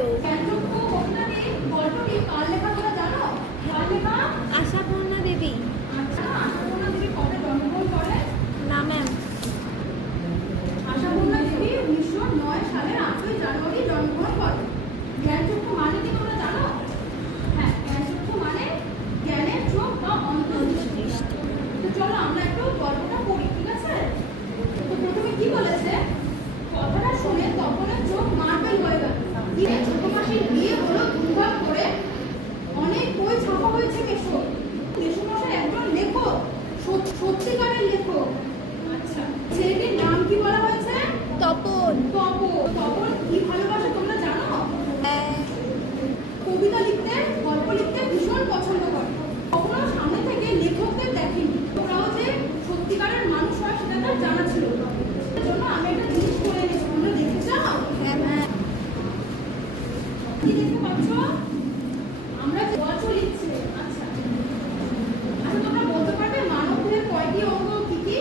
তো। গল্পটি কার লেখা তোমরা জানো? কার লেখা? আশাপূর্ণা দেবী। আচ্ছা, আশাপূর্ণা দেবী কবে জন্মগ্রহণ করে? না ম্যাম। আশাপূর্ণা দেবী 1909 সালের 8ই জানুয়ারি জন্মগ্রহণ করেন। জ্ঞানচক্ষু মানে কি তোমরা জানো? হ্যাঁ, জ্ঞানচক্ষু মানে জ্ঞানের চোখ বা অন্তর্দৃষ্টি। তো চলো আমরা একটু গল্পটা পড়ি, ঠিক আছে? তো প্রথমে কি বলেছে? কথাটা শুনে তপনের চোখ মার্বেল হয়ে গেল। ছোট মাসির বিয়ে হলো ধুমধাম করে, অনেক বই ছাপা হয়েছে কেশব। কেশবমশাই একজন লেখক, সত্যিকারের লেখক। আচ্ছা, ছেলেটির নাম কি বলা হয়েছে? তপন। তপন কি ভালোবাসে তোমরা জানো? কবিতা লিখতে, গল্প লিখতে ভীষণ পছন্দ করে। কখনো সামনে থেকে লেখকদের দেখেনি, ওরাও যে সত্যিকারের মানুষ হয় সেটা তার জানা ছিল না। এর জন্য আমি একটা জিনিস করে এনেছি, তোমরা দেখতে চাও? কি দেখতে পাচ্ছ? আমরা গল্প লিখছি। আচ্ছা আচ্ছা, তোমরা বলতে পারবে মানবদেহের কয়টি অঙ্গ কি কি?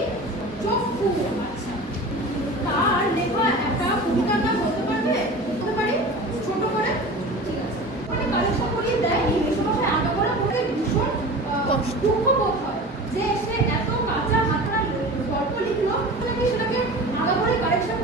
চক্ষু। আচ্ছা, তার লেখা একটা কবিতার নাম বলতে পারবে? বলতে পারি ছোট করে? ঠিক আছে, মানে কালেকশন করিয়ে দেয়নি, মেসোমশাই আগে করে পড়ে ভীষণ দুঃখ বোধ হয় যে সে এত কাঁচা হাতরা গল্প লিখলো, সেটাকে আগা করে কালেকশন